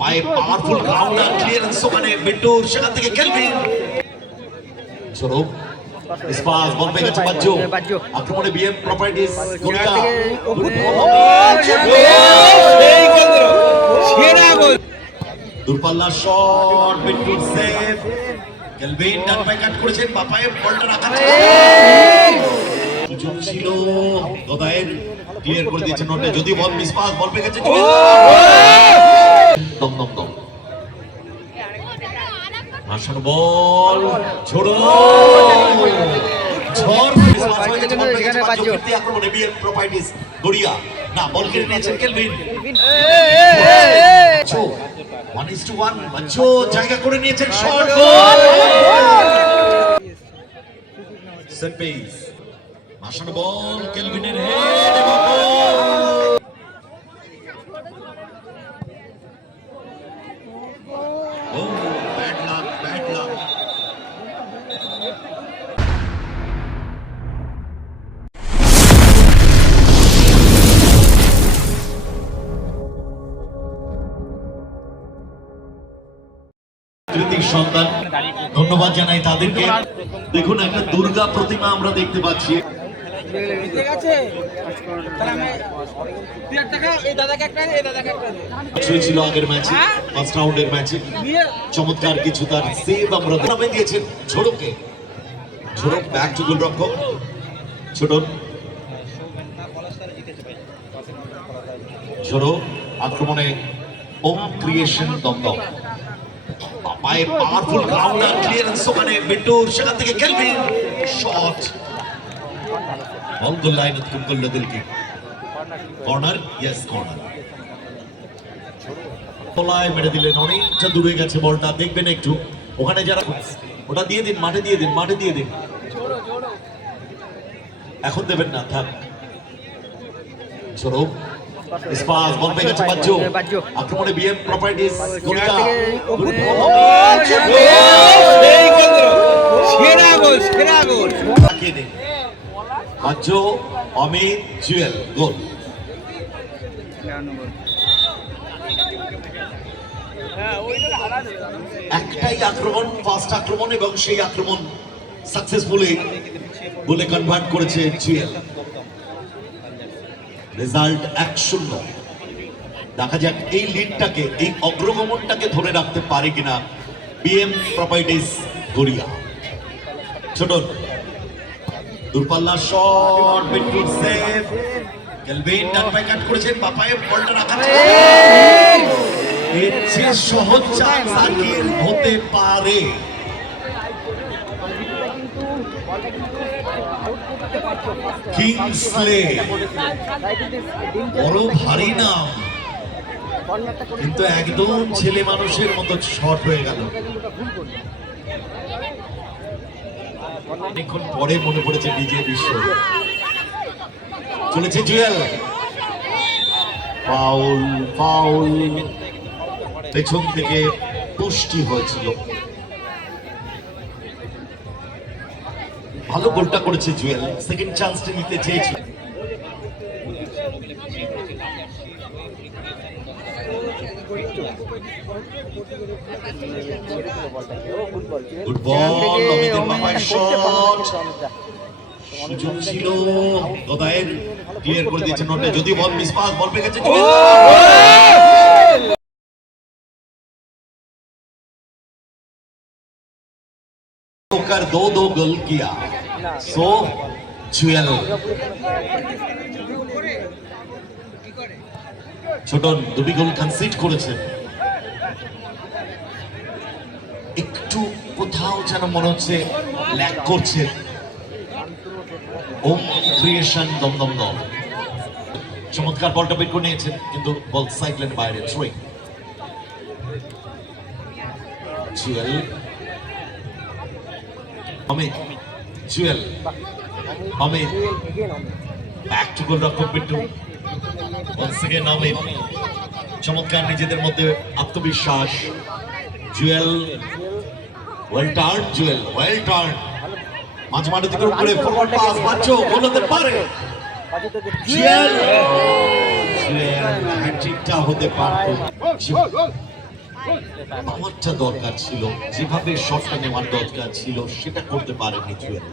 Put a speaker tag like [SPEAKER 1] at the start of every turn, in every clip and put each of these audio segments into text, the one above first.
[SPEAKER 1] পায়ে powerful counter clearance ওখানে বিট্টুর সেখান থেকে কেলভিন স্বরূপ বল পেয়ে গেছে বাজ্জু
[SPEAKER 2] বাজ্জু।
[SPEAKER 1] আক্রমণে বিএম প্রপার্টিজ
[SPEAKER 2] সেখান থেকে ওপরে।
[SPEAKER 3] এই গোল দিল। সেরা গোল
[SPEAKER 1] দূরপাল্লা শট বিট্টুর সেভ কেলভিন ডান পায়ে কাট করেছেন বাপায়ে বলটা রাখা সুযোগ ছিল গদায়ের ক্লিয়ার করে দিয়েছেন নোটে। যদি বল মিসপাস বল পেয়ে গেছে। ভাষণ বল। ছোড়ো ঝড় মিসপাস গেছে বল পেয়ে গেছে
[SPEAKER 2] এখানে
[SPEAKER 1] বাজ্জু
[SPEAKER 2] বাজ্জু।
[SPEAKER 1] ফিরতি আক্রমণে বিএম প্রপার্টিজ গড়িয়া। না বল কেড়ে নিয়েছেন Kelvin one is two one Bachchu জায়গা করে নিয়েছেন শর্ট গোল সেট পিস ভাষণ বল কেলভিনের হেড এবং গোল ও। সন্তান। ধন্যবাদ জানাই তাদেরকে। দেখুন একটা দুর্গা প্রতিমা আমরা দেখতে পাচ্ছি। ছিল আগের ম্যাচে ফার্স্ট রাউন্ডের ম্যাচে চমৎকার কিছু তার সেভ আমরা দিয়েছেন ঝোড়ককে ঝোড়ক ব্যাক টু গোলরক্ষক। ছোটন। ঝোড়ো আক্রমণে ওম ক্রিয়েশন দমদম। পায়ে পাওয়ারফুল কাউন্টার ক্লিয়ারেন্স ওখানে বিট্টুর সেখান থেকে কেলভিন শট বল লাইন উৎকুম করল দিলকে কর্নার ইয়েস কর্নার তলায় মেরে দিলেন অনেকটা দূরে গেছে বলটা দেখবেন একটু। ওখানে যারা ওটা দিয়ে দিন মাঠে দিয়ে দিন মাঠে দিয়ে দিন। এখন দেবেন না থাক। সরব স্পাস বল পেয়ে গেছে বাজ্জু। আক্রমণে বিএম প্রপার্টিজ
[SPEAKER 3] গোল সেরা গোল সেরা গোল
[SPEAKER 1] বাজ্জু অমিত জুয়েল গোল একটাই আক্রমণ ফার্স্ট আক্রমণ এবং সেই আক্রমণ সাকসেসফুলি বলে কনভার্ট করেছে জুয়েল রেজাল্ট এক শূন্য দেখা যাক এই লিডটাকে এই অগ্রগমনটাকে ধরে রাখতে পারে কিনা বিএম প্রপার্টিজ গড়িয়া। ছোট দূরপাল্লা শট বিটুইন সেভ। কেলভিন ডান পায়ে কাট করেছেন বাপায়ে বলটা রাখা এর চেয়ে সহজ চান্স আর হতে পারে। কিন্তু একদম ছেলে মানুষের মতো শর্ট হয়ে গেল। অনেকক্ষণ পরে মনে পড়েছে ডিজে বিশ্ব। চলেছে জুয়েল ফাউল ফাউল পেছন থেকে পুষ্টি হয়েছিল। ভালো গোলটা করেছে জুয়েল সেকেন্ড চান্সটা নিতে চেয়েছিল ফুটবল অমিতের বাপায় শট সুযোগ ছিল গদায়ের ক্লিয়ার করে দিয়েছে নোটে যদি বল মিসপাস বল পেয়ে গেছে होकर दो दो गोल किया सो জুয়েল ছোটন দুটি গোল কনসিড করেছেন একটু কোথাও যেন মনে হচ্ছে ল্যাক করছে। ওম ক্রিয়েশন দম দম দম। চমৎকার বলটা বের করে নিয়েছেন, কিন্তু বল সাইক্লেন বাইরে throwing Jewel Amit Jewel Amit back to goal রক্ষক বিট্টু। অমিত চমৎকার নিজেদের মধ্যে আত্মবিশ্বাস। Jewel well turn Jewel well turn মাঝ মাঠে দিকে উপরে ফরওয়ার্ড পাস বাচ্চো হতে পারে। জুয়েল জুয়েল হ্যাট্রিকটা হতে পারত। পাওয়ারটা দরকার ছিল, যেভাবে শটটা নেওয়ার দরকার ছিল, সেটা করতে পারেনি জুয়েল।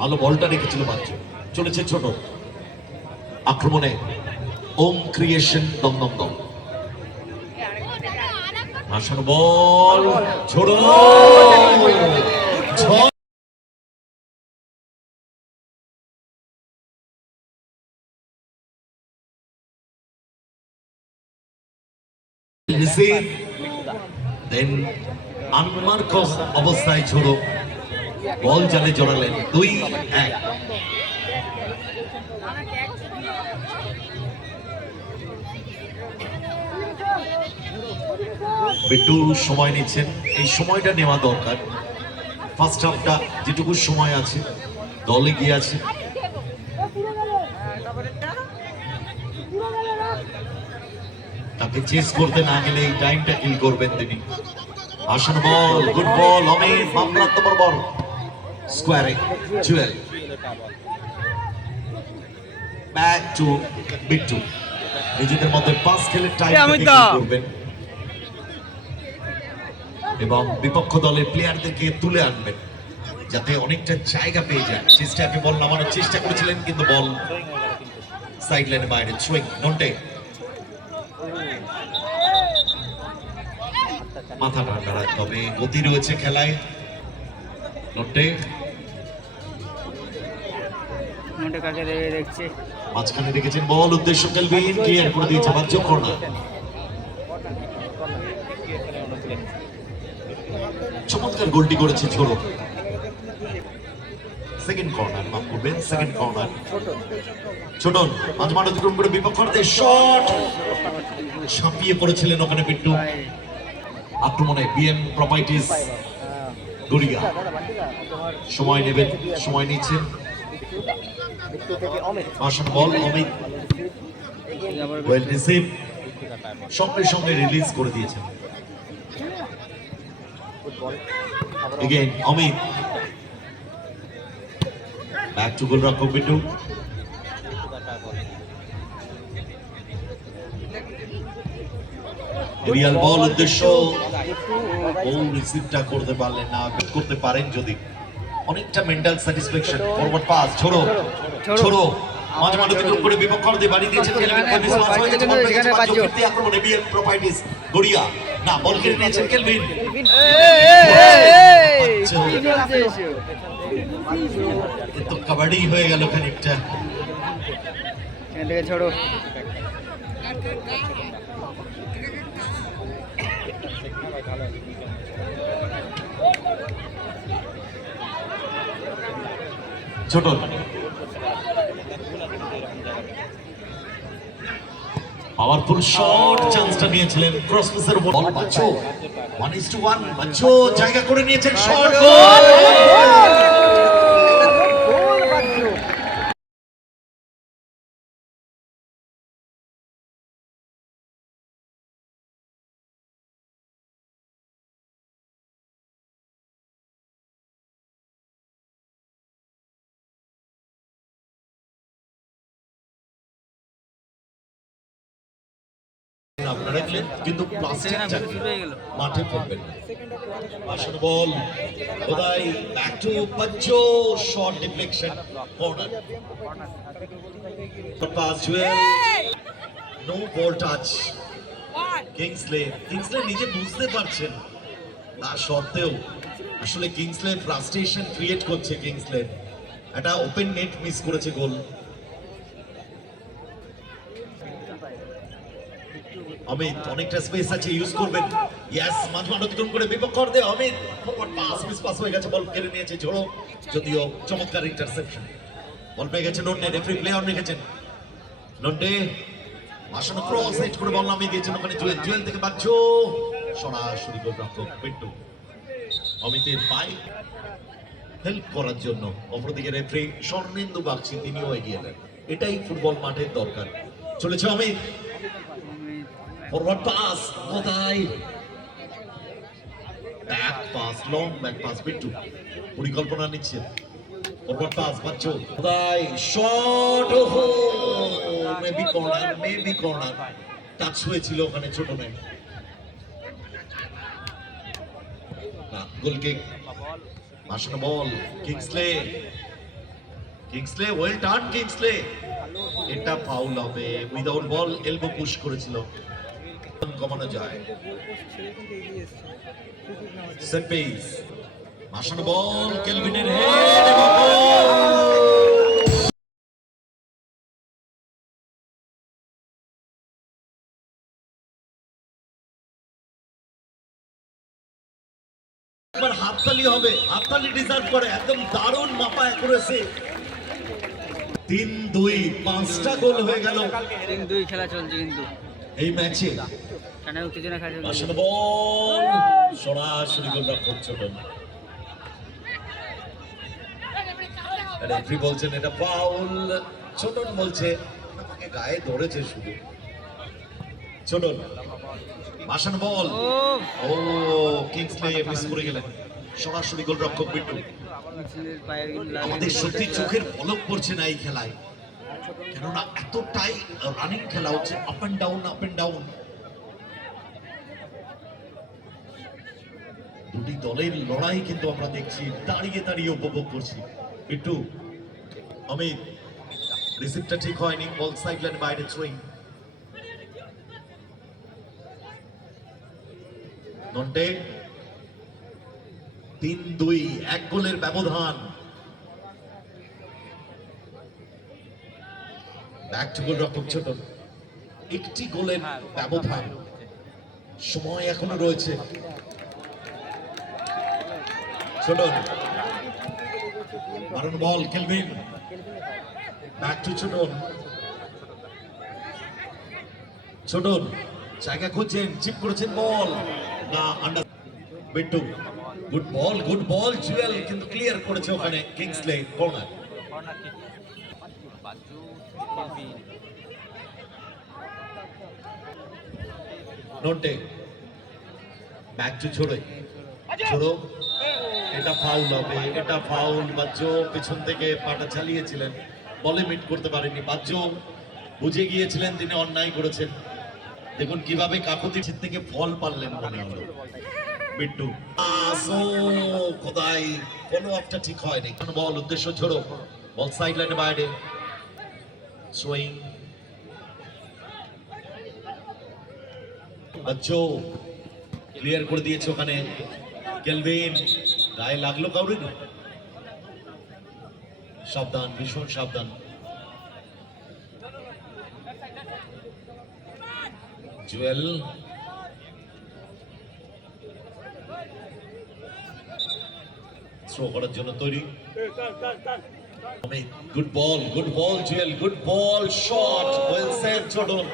[SPEAKER 1] ভালো বলটা রেখেছিল মাত্র। চলেছে ছোট। আক্রমণে ওম ক্রিয়েশন দম দম দম। আসন বল, ছোট। দেন আনমার্কস অবস্থায় ছোড়ো বল জালে জড়ালেন দুই এক। বিট্টু সময় নিচ্ছেন। এই সময়টা নেওয়া দরকার। ফার্স্ট হাফটা যেটুকু সময় আছে, দলে গিয়ে আছে। চেস করতে না গেলে এই টাইমটা কিল করবেন তিনি? আসন বল গুড বল অমিত মামলা তোমার বল। স্কোয়ারে জুয়েল ব্যাক টু বিট্টু নিজেদের মধ্যে পাস খেলে টাইম করবেন? এবং বিপক্ষ দলের প্লেয়ারদেরকে তুলে আনবেন যাতে অনেকটা জায়গা পেয়ে যায়। চেষ্টাকে বল নামানোর চেষ্টা করেছিলেন কিন্তু বল সাইড লাইনের বাইরে সুইং নন্টে। মাথা ঠান্ডা রাখতে হবে। গতি রয়েছে খেলায়। নন্টে
[SPEAKER 2] মোটে কাকে দেবে দেখছে।
[SPEAKER 1] মাঝখানে রেখেছেন বল উদ্দেশ্য খেলবেন ক্লিয়ার করে দিয়েছে বাহ্য কর্নার চমৎকার গোলটি করেছে ছোড়ো সেকেন্ড কর্নার মাফ করবেন সেকেন্ড কর্নার ছোটন মাঝ মাঠ অতিক্রম করে বিপক্ষে শট ছাপিয়ে পড়েছিলেন ওখানে বিট্টু আক্রমণে বিএম প্রপার্টিস গড়িয়া সময় নেবেন সময় নিচ্ছেন আসন বল, অমিত। সঙ্গে সঙ্গে রিলিজ করে দিয়েছেন এগেইন অমিত। ব্যাক টু গোলরক্ষক বিট্টু রিয়াল বল উদ্দেশ্য। ও রিসিভটা করতে পারলেন না করতে পারেন যদি অনেকটা মেন্টাল স্যাটিসফ্যাকশন ফরওয়ার্ড পাস ছোড়ো ছোড়ো মাঝে মাঝে অতিক্রম করে বিপক্ষ দিয়ে বাড়ি দিয়েছে কেলভিন
[SPEAKER 2] এখানে
[SPEAKER 1] পাস হয়ে গেছে বল
[SPEAKER 2] এখানে
[SPEAKER 1] বাজ্য। ফিরতি আক্রমণে বিএম প্রপার্টিস গড়িয়া না বল কেড়ে নিয়েছেন কেলভিন তো কাবাডি হয়ে গেল খানিকটা
[SPEAKER 2] এখান থেকে
[SPEAKER 1] ছোট। পাওয়ারফুল শর্ট চান্সটা নিয়েছিলেন ক্রস উপর। বল বাচ্চো। ওয়ান ইস টু ওয়ান বাচ্চো জায়গা করে নিয়েছেন শর্ট গোল কিন্তু প্লাস্টিক চাকরি মাঠে পড়বেন আসল বল খোদাই back to বাচ্চো short deflection corner pass Jewel no ball touch Kingsley Kingsley নিজে বুঝতে পারছেন। তা সত্ত্বেও আসলে কিংসলে ফ্রাস্ট্রেশন ক্রিয়েট করছে কিংসলে একটা ওপেন নেট মিস করেছে গোল অমিত, অনেকটা স্পেস আছে ইউজ করবেন। ইয়েস মাঝ মাঠ অতিক্রম করে বিপক্ষ অর্ধে অমিত। পাস মিস পাস হয়ে গেছে বল কেড়ে নিয়েছে ঝোড়ো যদিও চমৎকার ইন্টারসেপশন বল পেয়ে গেছে নন্ডে রেফারি প্লে অন রেখেছেন। নন্ডে ক্রস করে বল নামিয়ে দিয়েছেন ওখানে জুয়েল। জুয়েল থেকে বাচ্চো। সরাসরি গোল রক্ষক পিন্টু। অমিতের হেল্প করার জন্য অপরদিকে রেফারি স্বর্ণেন্দু বাগচি, তিনিও এগিয়ে এলেন। এটাই ফুটবল মাঠের দরকার। চলেছে অমিত। ফরওয়ার্ড পাস কোথায় back pass long back pass Bittu পরিকল্পনা নিচ্ছে। ফরওয়ার্ড পাস বাচ্চো। কোথায় শট ওহো maybe corner maybe corner touch হয়েছিল ওখানে ছোট নেই না goal kick মাসানো ball Kingsley Kingsley well done Kingsley এটা ফাউল হবে। উইদাউট বল এলবো পুশ করেছিল। কমানো যায়। মাসানো বল, কেলভিনের হাততালি হবে। হাততালি ডিজার্ভ করে। একদম দারুণ মাপা অ্যাকুরেসি তিন দুই, পাঁচটা গোল হয়ে গেল।
[SPEAKER 2] তিন দুই খেলা চলছে কিন্তু।
[SPEAKER 1] এই ম্যাচে সরাসরি গোল রক্ষক ছোট রেফারি বলছেন এটা ফাউল ছোটন বলছে আমাকে গায়ে ধরেছে শুধু। বল
[SPEAKER 2] ও।
[SPEAKER 1] ও কিংসলে মিস করে গেলেন। সরাসরি বিট্টু আমাদের সত্যি চোখের পলক পড়ছে না এই খেলায়। কেননা এতটাই রানিং খেলা হচ্ছে up and down up and down দুটি দলের লড়াই কিন্তু আমরা দেখছি, দাঁড়িয়ে দাঁড়িয়ে উপভোগ করছি। বিট্টু অমিত রিসিপ্টটা ঠিক হয়নি বল সাইডলাইন বাইরে থ্রোয়িং নন্টে, তিন দুই, এক গোলের ব্যবধান। ব্যাক টু গোল রক্ষক ছোট একটি গোলের ব্যবধান। সময় এখনও রয়েছে। ছোট। মারণ বল, কেলভিন। ব্যাক টু ছোট। ছোট। জায়গা খুঁজছেন চিপ করেছেন বল। না under Bittu good ball good ball Jewel কিন্তু ক্লিয়ার করেছে ওখানে কিংসলে কর্নার ছোড়ে। এটা ফাউল হবে, এটা ফাউল থেকে পাটা চালিয়েছিলেন। বলে মিট করতে পারেনি বুঝে গিয়েছিলেন তিনি অন্যায় করেছেন। দেখুন কীভাবে কাকুতি থেকে ফল পারলেন মনে হলো। বিট্টু খোদাই। ফলো আপটা ঠিক হয়নি। বল, উদ্দেশ্য ছোড়ো। বল সাইড লাইনে বাইরে। সুইং বাচ্চো ক্লিয়ার করে দিয়েছে ওখানে। কেলভিন গায়ে লাগল কাউরে না? সাবধান, ভীষণ সাবধান। জুয়েল থ্রো করার জন্য তৈরি। Good ball good ball Jewel good ball shot well save Chhoton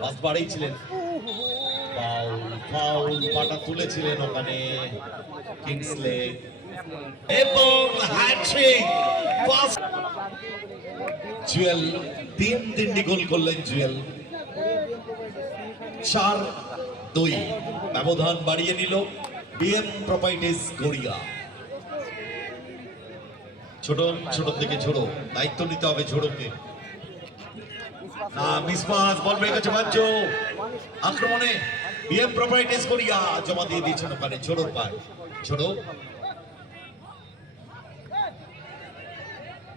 [SPEAKER 1] pass বাড়িয়েছিলেন। Foul foul পাটা তুলেছিলেন ওখানে কিংসলে এবং হ্যাট্রিক পাস জুয়েল তিন তিনটি গোল করলেন জুয়েল চার দুই। ব্যবধান বাড়িয়ে নিল। BM properties Garia. ছোট ছোট থেকে ছোড়ো দায়িত্ব নিতে হবে গড়িয়া জমা দিয়ে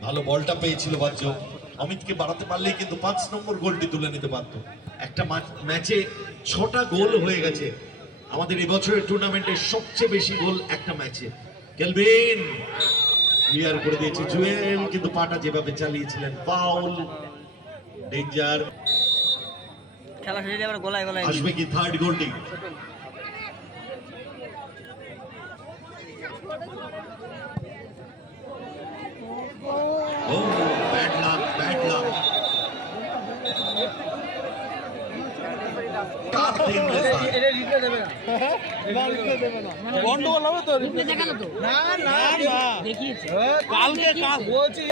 [SPEAKER 1] ভালো বলটা পেয়েছিল বাড়াতে পারলেই কিন্তু পাঁচ নম্বর গোলটি তুলে নিতে পারতো। একটা ম্যাচে ছটা গোল হয়ে গেছে। আমাদের এবছরের টুর্নামেন্টের সবচেয়ে বেশি গোল একটা ম্যাচে। কেলভিন! ক্লিয়ার করে দিয়েছি। জুয়েল কিন্তু পাটা যেভাবে চালিয়েছিলেন ফাউল ডেঞ্জার
[SPEAKER 2] খেলা শেষে আবার গোলায় গোলায়
[SPEAKER 1] আসবে কি থার্ড গোলটি
[SPEAKER 3] গন্ডগোল হবে তো
[SPEAKER 4] রিপ্লে দেখাল তো?
[SPEAKER 3] না না না কালকে বলছি।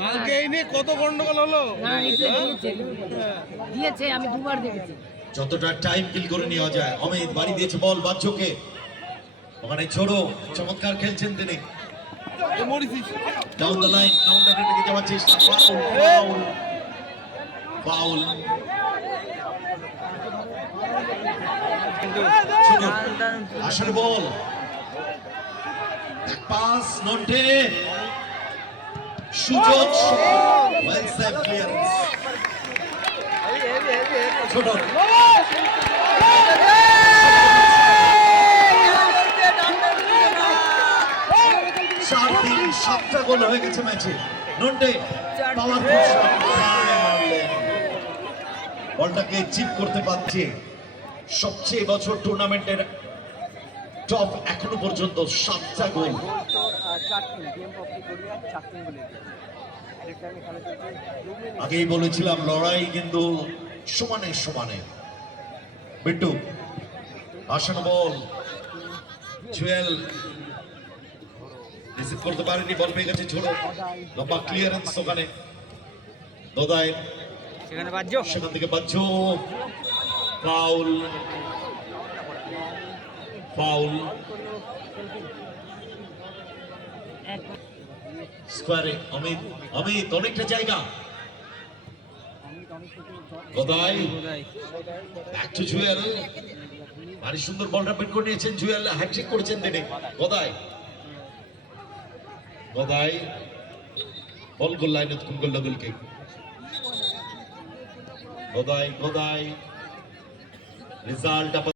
[SPEAKER 3] কালকে এই নিয়ে কত গন্ডগোল হলো?
[SPEAKER 4] দিয়েছে। দিয়েছে আমি দুবার দেখেছি।
[SPEAKER 1] যতটা টাইম কিল করে নেওয়া যায় অমিত বাড়ি দিয়েছে বল বাচ্চুকে। ওখানে ছোড়ো চমৎকার খেলছেন তিনি। ডাউন দ্য লাইন কাউন্টারের যাওয়ার চেষ্টা। ফাউল ফাউল ফাউল
[SPEAKER 2] কিন্তু
[SPEAKER 1] আসলে বল। পাস নন্টে। সুযোগ ওয়েল সেভ ক্লিয়ারেন্স চার তিন, সাতটা গোল হয়ে গেছে ম্যাচে। নন্টে বলটাকে চিপ করতে পারছে। সবচেয়ে বছর টুর্নামেন্টের টপ এখনও পর্যন্ত সাতটা গোল। আগেই বলেছিলাম লড়াই কিন্তু সমানে সমানে। বিট্টু আসানো বল। জুয়েল রিসিভ করতে পারেনি বল পেয়ে গেছে ছোট লম্বা ক্লিয়ারেন্স ওখানে। দোদায়
[SPEAKER 2] সেখান
[SPEAKER 1] থেকে বাহ্য। ফাউল ফাউল, স্কোয়ারে, অমিত অমিত, অনেকটা জায়গা। গদাই টু জুয়েল ভারী সুন্দর বলটা বের করে নিয়েছেন জুয়েল হ্যাট্রিক করেছেন তিনি। গদাই গদাই বল গোল লাইনে কোন গোল গদাই গদাই রেজাল্ট